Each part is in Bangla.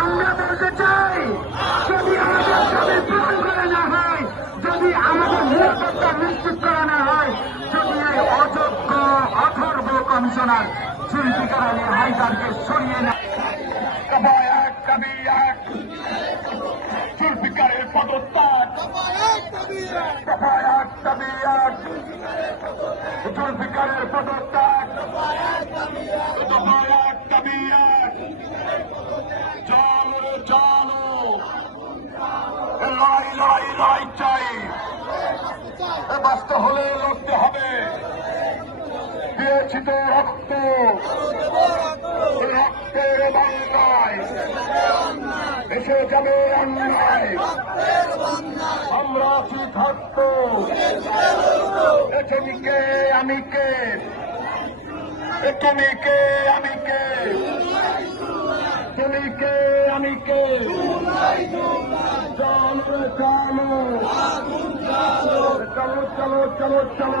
আমরা বলতে চাই, যদি আমাদের দাবি পূরণ করে না হয়, যদি আমাদের নিরাপত্তা নিশ্চিত করা না হয়, যদি এই অযোগ্য, অথর্ব কমিশনার চিন্তিকার আলী হায়দারকে সরিয়ে না শিল্পীকারের পদত্যাগ। শিল্পীকারের পদত্যাগ। লড়াই চাই। বাঁচতে হলে লড়তে হবে। দিয়েছি তো রক্ত। রক্তের বাংলায়। এসে যাবে অন্যায়। আমরা কি থাকত তুমি কে, আমি কে? তুমি কে, আমি কে? তুমি কে, আমি কে? চলো চলো চলো চলো চলো চলো।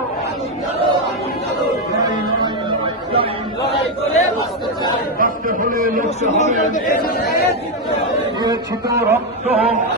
বাঁচতে হলে লড়তে হবে রক্ত